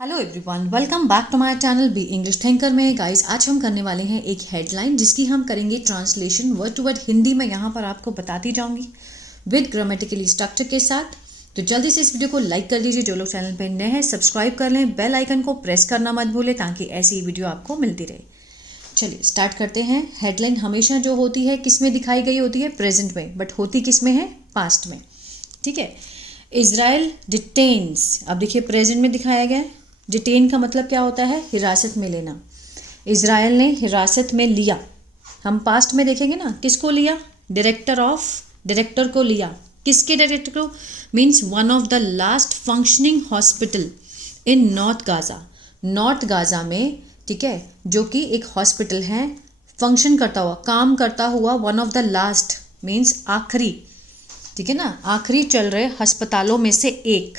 Hello everyone, welcome back to my channel Be English Thinker में। Guys, आज हम करने वाले हैं एक हेडलाइन जिसकी हम करेंगे translation word to word Hindi में। यहाँ पर आपको बताती जाऊंगी विद ग्रामेटिकली स्ट्रक्चर के साथ। तो जल्दी से इस वीडियो को लाइक कर लीजिए। जो लोग चैनल पर नए हैं सब्सक्राइब कर लें, बेल आइकन को प्रेस करना मत भूलें ताकि ऐसी वीडियो आपको मिलती रहे। चलिए स्टार्ट करते हैं। हेडलाइन हमेशा जो होती है किस में दिखाई गई होती है? प्रेजेंट में, बट होती किस में है? पास्ट में। ठीक है। इजराइल डिटेन्स, अब देखिए प्रेजेंट में दिखाया गया है। डिटेन का मतलब क्या होता है? हिरासत में लेना। इजराइल ने हिरासत में लिया। हम पास्ट में देखेंगे ना, किसको लिया? डायरेक्टर को लिया। किसके डायरेक्टर को? Means one of the last functioning hospital in north Gaza. North Gaza में, ठीक है, जो कि एक हॉस्पिटल है, फंक्शन करता हुआ, काम करता हुआ, one of the last means आखिरी, ठीक है ना, आखिरी चल रहे अस्पतालों में से एक,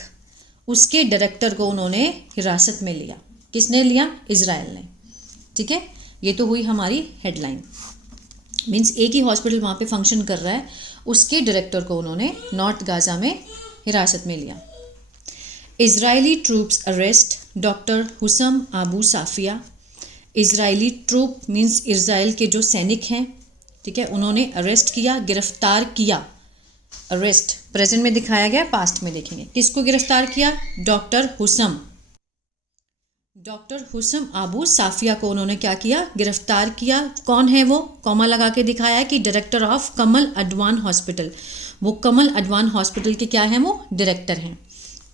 उसके डायरेक्टर को उन्होंने हिरासत में लिया। किसने लिया? इजराइल ने। ठीक है, ये तो हुई हमारी हेडलाइन। मीन्स एक ही हॉस्पिटल वहाँ पे फंक्शन कर रहा है, उसके डायरेक्टर को उन्होंने नॉर्थ गाजा में हिरासत में लिया। Israeli troops arrest doctor Husam Abu Safiya. Israeli troop means Israel के जो सैनिक हैं, ठीक है, उन्होंने अरेस्ट किया, गिरफ्तार किया। अरेस्ट प्रेजेंट में दिखाया गया, पास्ट में देखेंगे। किसको गिरफ्तार किया? डॉक्टर हुसम आबू साफिया को उन्होंने क्या किया? गिरफ्तार किया। कौन है वो? कॉमा लगा के दिखाया है कि director of Kamal Adwan hospital. वो कमल अडवान हॉस्पिटल के क्या है? वो डायरेक्टर हैं।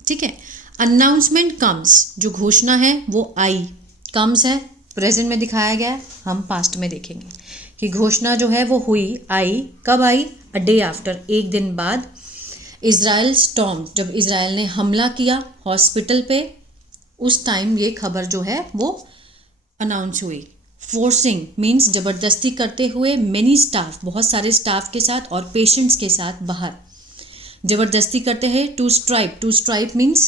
ठीक है। अनाउंसमेंट कम्स, जो घोषणा है वो आई। कम्स है, प्रेजेंट में दिखाया गया है, हम पास्ट में देखेंगे कि घोषणा जो है वो हुई, आई। कब आई? अ डे आफ्टर, एक दिन बाद। इजराइल स्टॉर्म, जब इजराइल ने हमला किया हॉस्पिटल पे, उस टाइम ये खबर जो है वो अनाउंस हुई। फोर्सिंग मीन्स जबरदस्ती करते हुए, मेनी स्टाफ, बहुत सारे स्टाफ के साथ और पेशेंट्स के साथ बाहर जबरदस्ती करते हैं। टू स्ट्राइप मीन्स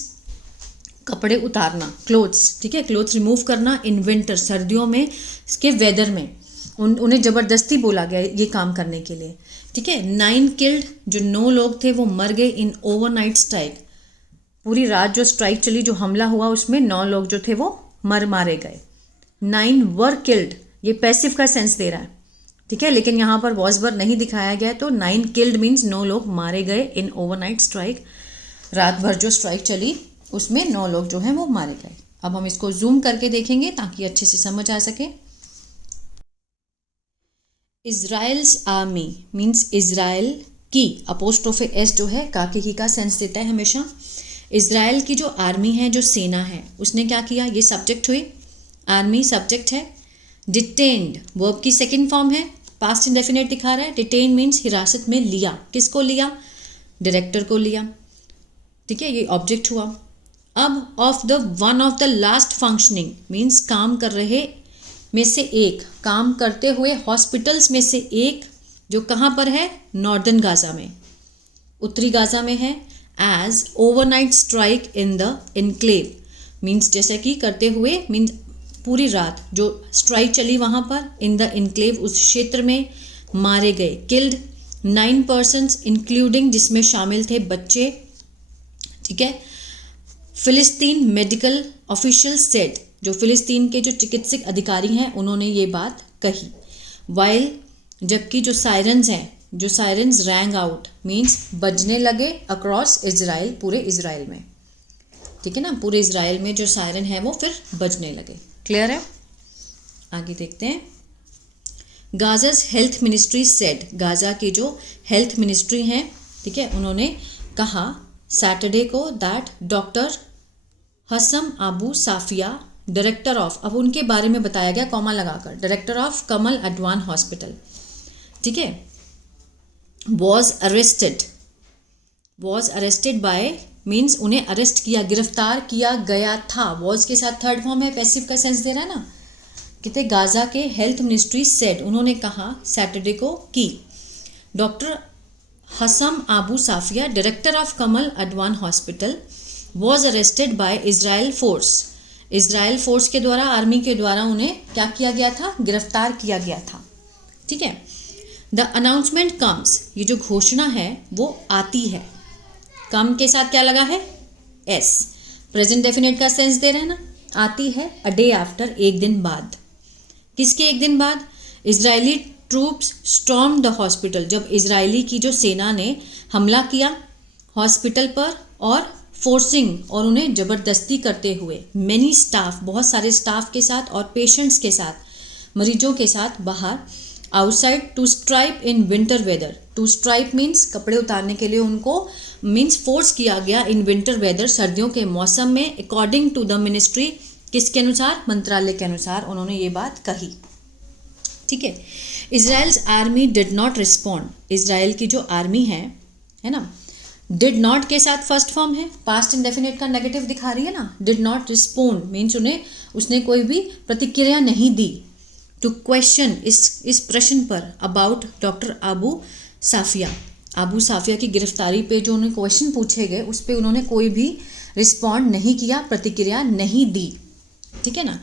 कपड़े उतारना, क्लोथ्स, ठीक है, क्लोथ्स रिमूव करना इन विंटर, सर्दियों में, इसके वेदर में उन्हें ज़बरदस्ती बोला गया ये काम करने के लिए। ठीक है। 9 किल्ड, जो 9 लोग थे वो मर गए इन ओवरनाइट स्ट्राइक। पूरी रात जो स्ट्राइक चली, जो हमला हुआ, उसमें 9 लोग जो थे वो मारे गए। 9 वर किल्ड, ये पैसिव का सेंस दे रहा है, ठीक है, लेकिन यहाँ पर वॉज वर नहीं दिखाया गया, तो 9 किल्ड मीन्स 9 लोग मारे गए इन ओवरनाइट स्ट्राइक। रात भर जो स्ट्राइक चली उसमें 9 लोग जो हैं वो मारे गए। अब हम इसको जूम करके देखेंगे ताकि अच्छे से समझ आ सके। इजराइल्स आर्मी मीन्स इजराइल की, अपोस्ट्रोफे एस जो है काके की का सेंस देता है हमेशा। इजराइल की जो आर्मी है, जो सेना है, उसने क्या किया? ये सब्जेक्ट हुई, आर्मी सब्जेक्ट है। डिटेन्ड वर्ब की सेकंड फॉर्म है, पास्ट इंडेफिनिट दिखा रहा है। डिटेन मीन्स हिरासत में लिया। किसको लिया? डायरेक्टर को लिया। ठीक है, ये ऑब्जेक्ट हुआ। अब of the one of the last functioning means काम कर रहे में से एक, काम करते हुए हॉस्पिटल्स में से एक, जो कहाँ पर है? नॉर्दर्न गाजा में, उत्तरी गाजा में है। As overnight strike in the enclave means जैसे कि करते हुए, मीन्स पूरी रात जो स्ट्राइक चली वहाँ पर, इन द इनक्लेव, उस क्षेत्र में मारे गए। किल्ड 9 पर्सन्स इंक्लूडिंग, जिसमें शामिल थे बच्चे। ठीक है। फिलिस्तीन मेडिकल ऑफिशियल सेड, जो फिलिस्तीन के जो चिकित्सक अधिकारी हैं उन्होंने ये बात कही। वाइल, जबकि जो सायरन्स हैं, जो सायरन्स रैंग आउट मीन्स बजने लगे अक्रॉस इजराइल, पूरे इजराइल में, ठीक है ना, पूरे इजराइल में जो सायरन है वो फिर बजने लगे। क्लियर है? आगे देखते हैं। गाजा's हेल्थ मिनिस्ट्री सेड, गाजा की जो हेल्थ मिनिस्ट्री है, ठीक है, उन्होंने कहा सैटरडे को that doctor Hussam Abu Safiya director of, अब उनके बारे में बताया गया कॉमा लगाकर, director of Kamal Adwan hospital, ठीक है, वॉज अरेस्टेड बाय मीन्स उन्हें अरेस्ट किया, गिरफ्तार किया गया था। वॉज के साथ थर्ड फॉर्म है, पैसिव का सेंस दे रहा है ना। कहते गाजा के हेल्थ मिनिस्ट्री सेड, उन्होंने कहा सैटरडे को कि doctor Hussam Abu Safiya director of Kamal Adwan hospital was arrested by Israel force. Israel force के द्वारा, आर्मी के द्वारा उन्हें क्या किया गया था? गिरफ्तार किया गया था। ठीक है। द अनाउंसमेंट कम्स, ये जो घोषणा है वो आती है। कम के साथ क्या लगा है? एस। प्रेजेंट डेफिनेट का सेंस दे रहे हैं ना, आती है अ डे आफ्टर, एक दिन बाद। किसके एक दिन बाद? Israeli troops storm the hospital, जब इजरायली की जो सेना ने हमला किया हॉस्पिटल पर और फोर्सिंग और उन्हें ज़बरदस्ती करते हुए मैनी स्टाफ, बहुत सारे स्टाफ के साथ और पेशेंट्स के साथ, मरीजों के साथ बाहर outside to stripe in winter weather. To stripe means कपड़े उतारने के लिए उनको मीन्स फोर्स किया गया इन विंटर वेदर, सर्दियों के मौसम में, अकॉर्डिंग टू द मिनिस्ट्री, किसके अनुसार? मंत्रालय के अनुसार उन्होंने ये बात कही। ठीक है। Israel's army did not respond, Israel की जो आर्मी है ना, डिड नॉट के साथ फर्स्ट फॉर्म है, पास्ट इंडेफिनिट का नेगेटिव दिखा रही है ना, डिड नॉट रिस्पॉन्ड मीन्स उसने कोई भी प्रतिक्रिया नहीं दी। टू क्वेश्चन, इस प्रश्न पर अबाउट डॉक्टर अबू साफिया की गिरफ्तारी पे जो उन्हें क्वेश्चन पूछे गए उस पर उन्होंने कोई भी रिस्पॉन्ड नहीं किया, प्रतिक्रिया नहीं दी। ठीक है ना।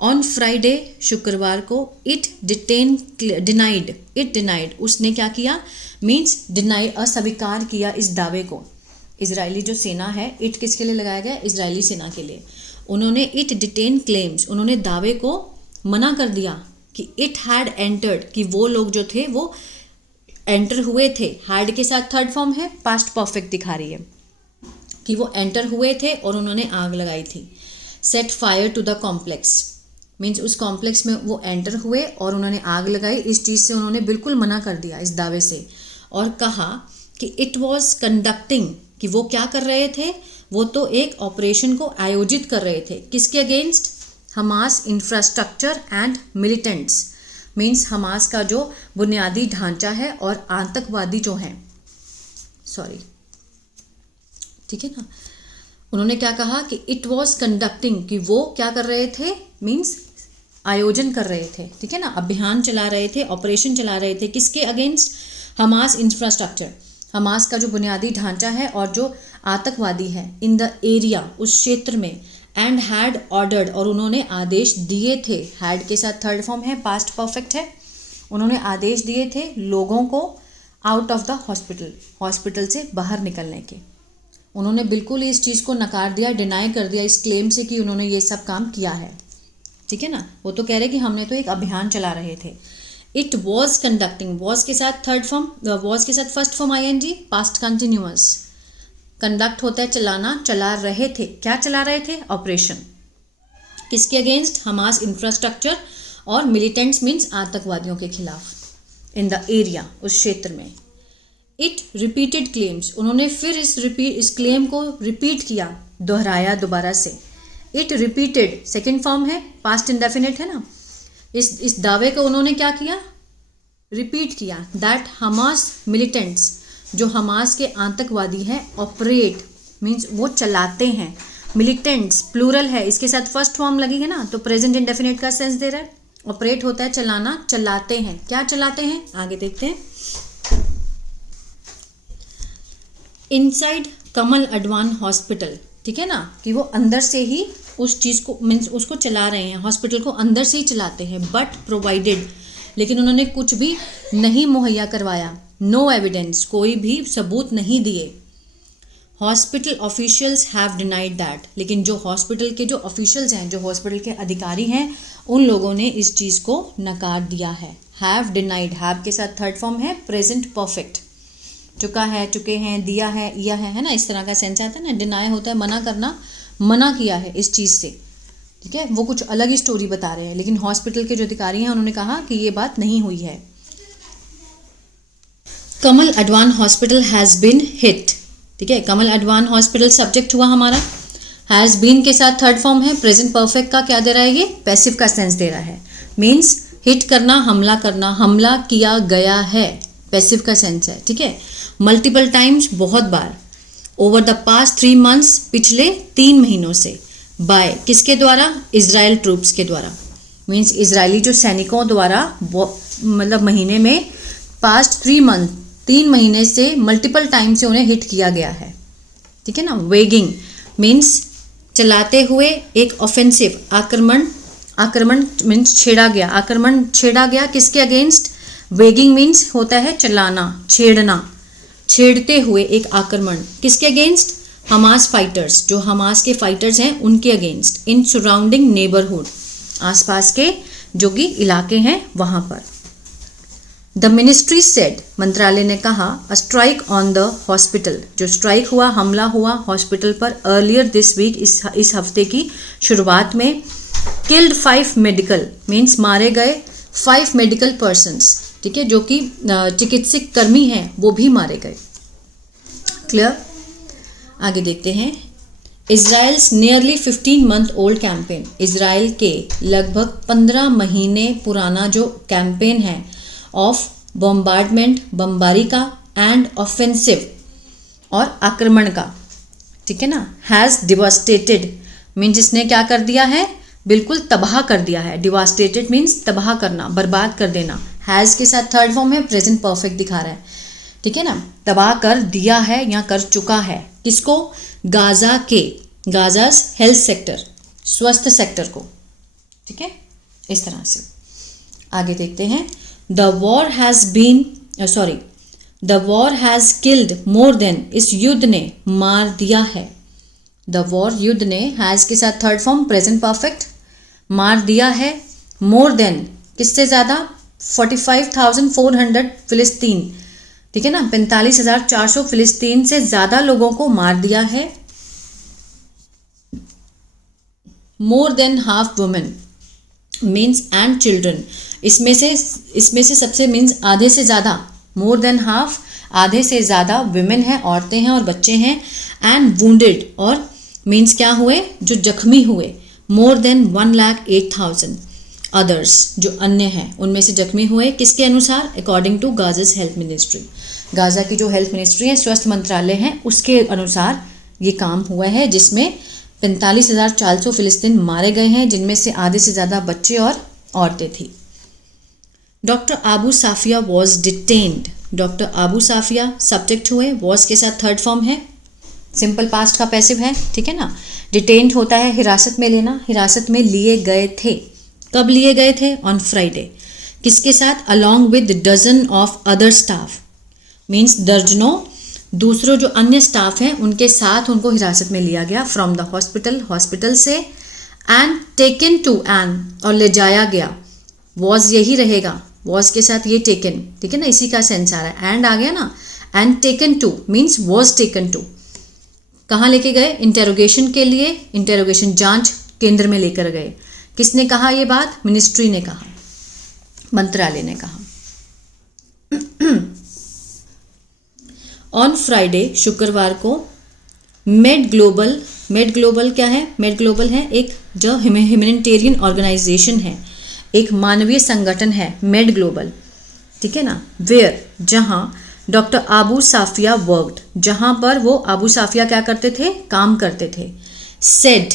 ऑन फ्राइडे, शुक्रवार को, इट डिनाइड, उसने क्या किया? मीन्स डिनाई, अस्वीकार किया इस दावे को। इजरायली जो सेना है, इट किसके लिए लगाया गया? इजरायली सेना के लिए। उन्होंने इट डिटेन क्लेम्स, उन्होंने दावे को मना कर दिया कि इट हैड एंटर्ड, कि वो लोग जो थे वो एंटर हुए थे। हैड के साथ थर्ड फॉर्म है, पास्ट परफेक्ट दिखा रही है कि वो एंटर हुए थे और उन्होंने आग लगाई थी। Set fire to the complex means उस कॉम्प्लेक्स में वो एंटर हुए और उन्होंने आग लगाई। इस चीज़ से उन्होंने बिल्कुल मना कर दिया, इस दावे से, और कहा कि इट वॉज कंडक्टिंग, कि वो क्या कर रहे थे? वो तो एक ऑपरेशन को आयोजित कर रहे थे। किसके against? Hamas infrastructure and militants means Hamas का जो बुनियादी ढांचा है और आतंकवादी जो हैं, ठीक है ना। उन्होंने क्या कहा कि इट वॉज कंडक्टिंग, कि वो क्या कर रहे थे? मीन्स आयोजन कर रहे थे। ठीक है ना, अभियान चला रहे थे, ऑपरेशन चला रहे थे। किसके अगेंस्ट? हमास इंफ्रास्ट्रक्चर, हमास का जो बुनियादी ढांचा है और जो आतंकवादी है, इन द एरिया, उस क्षेत्र में, एंड हैड ऑर्डर्ड, और उन्होंने आदेश दिए थे। हैड के साथ थर्ड फॉर्म है, पास्ट परफेक्ट है। उन्होंने आदेश दिए थे लोगों को आउट ऑफ द हॉस्पिटल से बाहर निकलने के। उन्होंने बिल्कुल इस चीज़ को नकार दिया, डिनाई कर दिया इस क्लेम से कि उन्होंने ये सब काम किया है। ठीक है ना, वो तो कह रहे कि हमने तो एक अभियान चला रहे थे। इट वॉज कंडक्टिंग, वॉज के साथ थर्ड फॉर्म, वॉज के साथ first form ING, past continuous. Conduct होता है चलाना, चला रहे थे। क्या चला रहे थे? ऑपरेशन। किसके अगेंस्ट? हमास इंफ्रास्ट्रक्चर और मिलिटेंट्स मीन्स आतंकवादियों के खिलाफ, इन द एरिया, उस क्षेत्र में। इट रिपीटेड क्लेम्स, उन्होंने फिर इस क्लेम को रिपीट किया, दोहराया दोबारा से। इट रिपीटेड, सेकेंड फॉर्म है, पास्ट इंडेफिनिट है ना। इस दावे को उन्होंने क्या किया? रिपीट किया। दैट हमास मिलिटेंट्स, जो हमास के आतंकवादी हैं, ऑपरेट मीन्स वो चलाते हैं। मिलिटेंट्स प्लूरल है, इसके साथ फर्स्ट फॉर्म लगी है ना, तो प्रेजेंट इंडेफिनिट का सेंस दे रहा है। ऑपरेट होता है चलाना, चलाते हैं। क्या चलाते हैं? आगे देखते हैं। इनसाइड कमल अडवान हॉस्पिटल, ठीक है ना, कि वो अंदर से ही उस चीज़ को मीन्स उसको चला रहे हैं, हॉस्पिटल को अंदर से ही चलाते हैं। बट प्रोवाइडेड, लेकिन उन्होंने कुछ भी नहीं मुहैया करवाया। नो एविडेंस, कोई भी सबूत नहीं दिए। Hospital officials have denied that, लेकिन जो हॉस्पिटल के जो ऑफिशियल्स हैं, जो हॉस्पिटल के अधिकारी हैं, उन लोगों ने इस चीज़ को नकार दिया है। हैव डिनाइड, हैव के साथ थर्ड फॉर्म है, प्रेजेंट परफेक्ट। चुका है, चुके हैं, दिया है, या है ना, इस तरह का सेंस आता है ना। डिनाई होता है मना करना, मना किया है इस चीज़ से। ठीक है, वो कुछ अलग ही स्टोरी बता रहे हैं, लेकिन हॉस्पिटल के जो अधिकारी हैं उन्होंने कहा कि ये बात नहीं हुई है। कमल Adwan hospital has been hit, ठीक है, कमल अडवान हॉस्पिटल सब्जेक्ट हुआ हमारा। हैज़ बीन के साथ थर्ड फॉर्म है, प्रेजेंट परफेक्ट का क्या दे रहा है? ये पैसिव का सेंस दे रहा है। मीन्स हिट करना, हमला करना, हमला किया गया है, पैसिव का सेंस है। ठीक है, मल्टीपल टाइम्स, बहुत बार। ओवर द पास्ट 3 months, पिछले 3 महीनों से। बाय, किसके द्वारा? इजराइल ट्रूप्स के द्वारा। मीन्स इजरायली जो सैनिकों द्वारा मतलब महीने में पास्ट 3 months, 3 महीने से मल्टीपल टाइम से उन्हें हिट किया गया है। ठीक है ना। वेगिंग मीन्स चलाते हुए, एक ऑफेंसिव, आक्रमण मीन्स छेड़ा गया, आक्रमण छेड़ा गया किसके अगेंस्ट? वेगिंग मीन्स होता है चलाना, छेड़ना, छेड़ते हुए एक आक्रमण, किसके अगेंस्ट? हमास फाइटर्स, जो हमास के फाइटर्स हैं उनके अगेंस्ट, इन सराउंडिंग नेबरहुड, आसपास के जो कि इलाके हैं वहाँ पर। द मिनिस्ट्री सेड, मंत्रालय ने कहा, a strike on the hospital, जो स्ट्राइक हुआ, हमला हुआ हॉस्पिटल पर अर्लियर दिस वीक, इस हफ्ते की शुरुआत में, किल्ड 5 मेडिकल मीन्स मारे गए 5 मेडिकल पर्सन्स, ठीक है, जो कि चिकित्सक कर्मी हैं वो भी मारे गए। क्लियर। आगे देखते हैं। Israel's nearly 15 month old campaign, Israel के लगभग 15 महीने पुराना जो कैंपेन है ऑफ बॉम्बार्डमेंट, बमबारी का, एंड ऑफेंसिव और आक्रमण का, ठीक है ना, हैज़ डिवास्टेटेड मीन्स इसने क्या कर दिया है, बिल्कुल तबाह कर दिया है। डिवास्टेटेड मीन्स तबाह करना, बर्बाद कर देना। हैज़ के साथ थर्ड फॉर्म है, प्रेजेंट परफेक्ट दिखा रहा है, ठीक है ना, तबाह कर दिया है या कर चुका है। किसको? गाजा के, गाजास हेल्थ सेक्टर, स्वास्थ्य सेक्टर को, ठीक है, इस तरह से। आगे देखते हैं। The war has killed more than, इस युद्ध ने मार दिया है। द वॉर, युद्ध ने, हैज़ के साथ थर्ड फॉर्म प्रेजेंट परफेक्ट, मार दिया है, मोर देन किससे ज़्यादा, 45,400 फिलिस्तीन, ठीक है ना, 45,400 फिलिस्तीन से ज़्यादा लोगों को मार दिया है। More than half women means and children, इसमें से सबसे मीन्स आधे से ज़्यादा, मोर देन हाफ आधे से ज़्यादा विमेन हैं, औरतें हैं और बच्चे हैं। एंड वुंडेड, और मीन्स क्या हुए, जो जख्मी हुए। मोर देन 1,08,000 अदर्स, जो अन्य हैं उनमें से जख्मी हुए, किसके अनुसार, according to Gaza's health ministry, Gaza की जो हेल्थ मिनिस्ट्री है, स्वास्थ्य मंत्रालय है, उसके अनुसार ये काम हुआ है, जिसमें 45,400 फिलिस्तीन मारे गए हैं, जिनमें से आधे से ज़्यादा बच्चे और औरतें थी। Doctor Abu Safia was detained, doctor Abu Safia subject हुए, वॉज के साथ थर्ड फॉर्म है, सिंपल पास्ट का पैसिव है, ठीक है ना। डिटेन्ड होता है हिरासत में लेना, हिरासत में लिए गए थे। कब लिए गए थे? On Friday. किसके साथ? Along with dozen of other staff means दर्जनों दूसरों जो अन्य स्टाफ हैं उनके साथ उनको हिरासत में लिया गया। फ्रॉम द हॉस्पिटल, हॉस्पिटल से। एंड टेकन टू, एंड और ले जाया गया। वॉज यही रहेगा, वॉज के साथ ये टेकन, ठीक है ना, इसी का सेंस आ रहा है। एंड आ गया ना, and taken to means was taken to. कहाँ लेके गए? इंटेरोगेशन के लिए, इंटेरोगेशन जांच केंद्र में लेकर गए। किसने कहा ये बात? मिनिस्ट्री ने कहा, मंत्रालय ने कहा। ऑन फ्राइडे, शुक्रवार को, मेड ग्लोबल क्या है? मेड ग्लोबल है एक जो ह्यूमैनिटेरियन ऑर्गेनाइजेशन है, एक मानवीय संगठन है, मेड ग्लोबल, ठीक है ना। वेयर, जहाँ डॉक्टर आबू साफिया वर्कड, जहाँ पर वो आबू साफिया क्या करते थे? काम करते थे। सेड,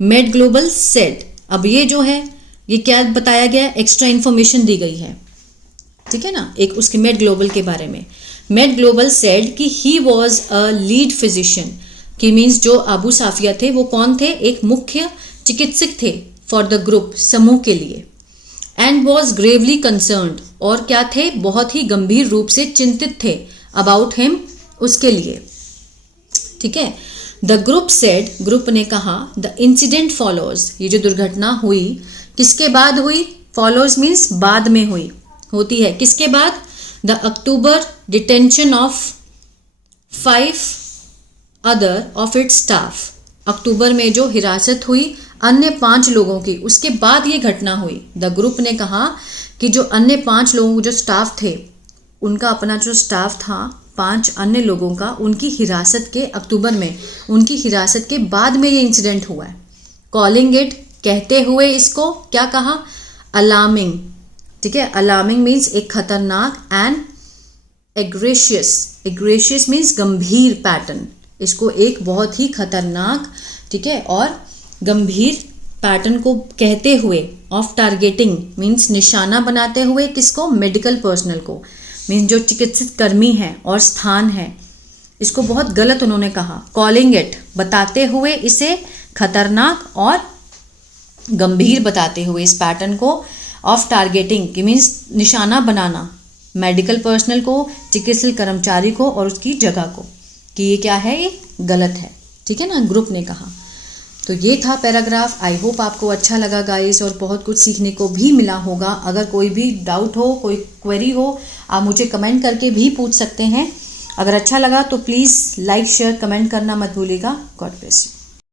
मेड ग्लोबल सेड, अब ये जो है ये क्या बताया गया? एक्स्ट्रा इन्फॉर्मेशन दी गई है, ठीक है ना, एक उसके मेड ग्लोबल के बारे में। मेड ग्लोबल सेड कि he was a lead physician, कि मीन्स जो आबू साफिया थे वो कौन थे? एक मुख्य चिकित्सक थे फॉर द ग्रुप, समूह के लिए। एंड वॉज ग्रेवली कंसर्न्ड, और क्या थे? बहुत ही गंभीर रूप से चिंतित थे, अबाउट हिम, उसके लिए, ठीक है। द ग्रुप सेड, ग्रुप ने कहा, द इंसिडेंट फॉलोज, ये जो दुर्घटना हुई किसके बाद हुई? फॉलोज मीन्स बाद में हुई, होती है किसके बाद? The October detention of 5 other of its staff, अक्टूबर में जो हिरासत हुई अन्य 5 लोगों की, उसके बाद ये घटना हुई। द ग्रुप ने कहा कि जो अन्य 5 लोगों जो स्टाफ थे, उनका अपना जो स्टाफ था 5 अन्य लोगों का, उनकी हिरासत के अक्टूबर में, उनकी हिरासत के बाद में ये इंसिडेंट हुआ है। कॉलिंग इट, कहते हुए इसको क्या कहा? अलार्मिंग, ठीक है। अलार्मिंग मीन्स एक खतरनाक, एंड एग्रेशियस, एग्रेशियस मीन्स गंभीर पैटर्न, इसको एक बहुत ही खतरनाक, ठीक है, और गंभीर पैटर्न को कहते हुए। ऑफ टारगेटिंग मीन्स निशाना बनाते हुए, किसको? मेडिकल पर्सनल को, मीन्स जो चिकित्सक कर्मी है और स्थान है, इसको बहुत गलत उन्होंने कहा। कॉलिंग इट, बताते हुए इसे खतरनाक और गंभीर बताते हुए इस पैटर्न को। ऑफ टारगेटिंग की मीन्स निशाना बनाना, मेडिकल पर्सनल को, चिकित्सक कर्मचारी को और उसकी जगह को, कि ये क्या है, ये गलत है, ठीक है ना, ग्रुप ने कहा। तो ये था पैराग्राफ। आई होप आपको अच्छा लगा गाइस, और बहुत कुछ सीखने को भी मिला होगा। अगर कोई भी डाउट हो, कोई क्वेरी हो, आप मुझे कमेंट करके भी पूछ सकते हैं। अगर अच्छा लगा तो प्लीज़ लाइक शेयर कमेंट करना मत भूलिएगा। God bless you.